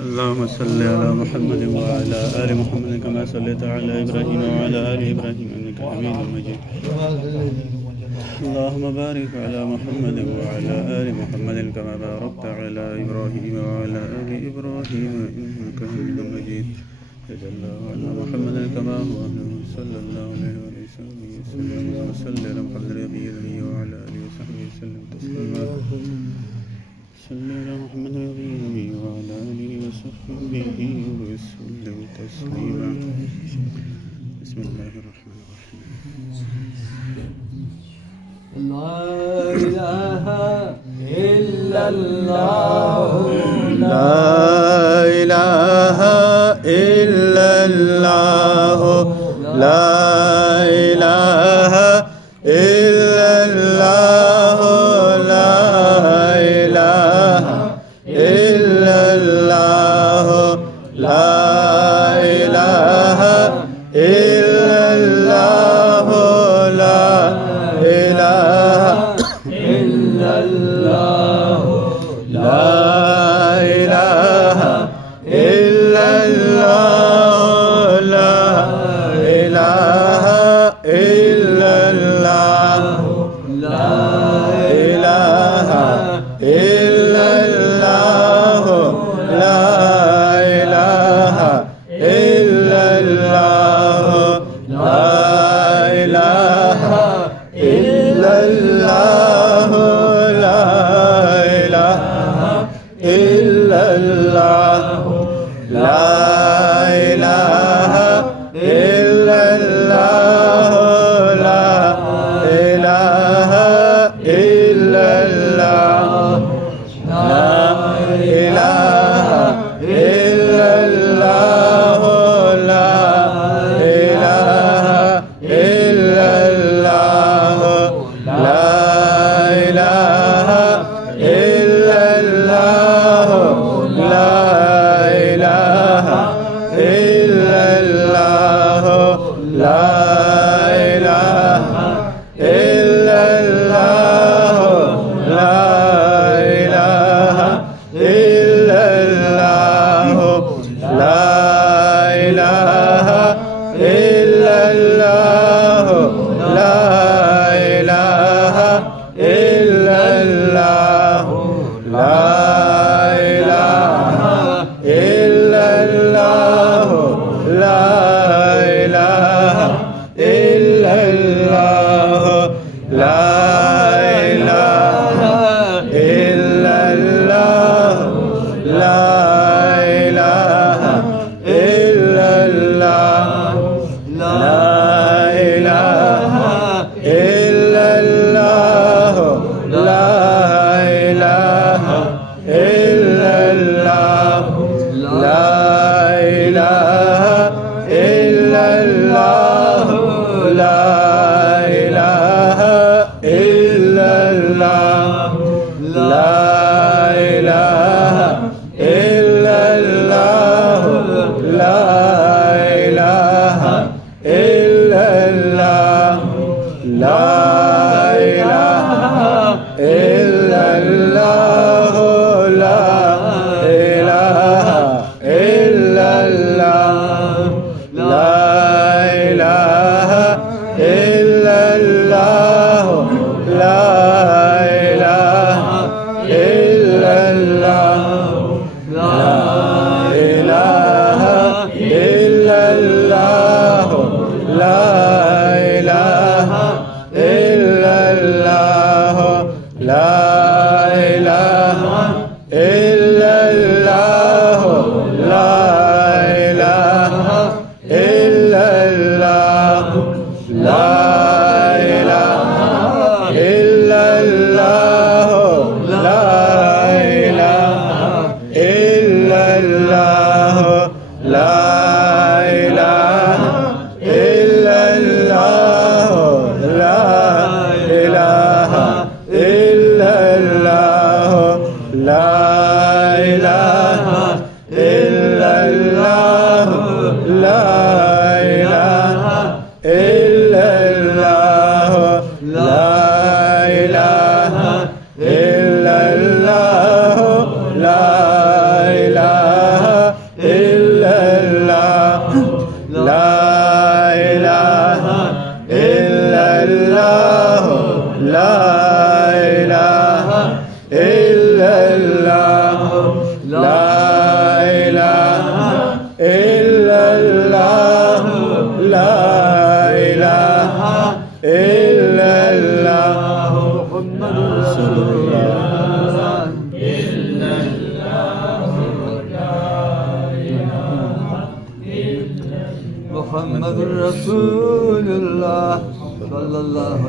अल्लाहुम्मा सल्लि अला मुहम्मद व अला आलि मुहम्मद कमा सल्लैता अला इब्राहीम व अला आलि इब्राहीम इन्नका हमीदुम मजीद। अल्लाहुम्मा बारिक अला मुहम्मद व अला आलि मुहम्मद कमा बारकता अला इब्राहीम व अला आलि इब्राहीम इन्नका हमीदुम मजीद। जल्लल्लाहु अला मुहम्मद कमा हुवा सल्लल्लाहु अलैहि वसल्लम व सल्लि अला मुहम्मद नबिय्यिल उम्मी व अला आलिहि व सहबिहि वसल्लम तस्लीमा। सल्लि अला मुहम्मद नबिय्यिल उम्मी व अला आलिहि व सहबिहि वसल्लम तस्लीमा। बिस्मिल्लाहिर रहमानिर रहीम। ला इलाहा इल्लल्लाह ला इलाहा इल्लल्लाह ला इलाहा इल्लल्लाह ला इलाहा इल्लल्लाह ला इलाहा इल्लल्लाह ला इलाहा इल्लल्लाह ला इलाहा इल्लल्लाह ला इलाहा इल्लल्लाह ला इलाहा इल्लल्लाह ला इलाहा इल्लल्लाह ला इलाहा इल्लल्लाह ला इलाहा इल्लल्लाह ला इलाहा इल्लल्लाह ला इलाहा इल्लल्लाह ला इलाहा इल्लल्लाह ला इलाहा इल्लल्लाह ला इलाहा इल्लल्लाह ला इलाहा ला इलाहा इल्लल्लाह ला इलाहा इल्लल्लाह ला इलाहा इल्लल्लाह मुहम्मदुर रसूलुल्लाह मुहम्मदुर रसूलुल्लाह सल्लल्लाहु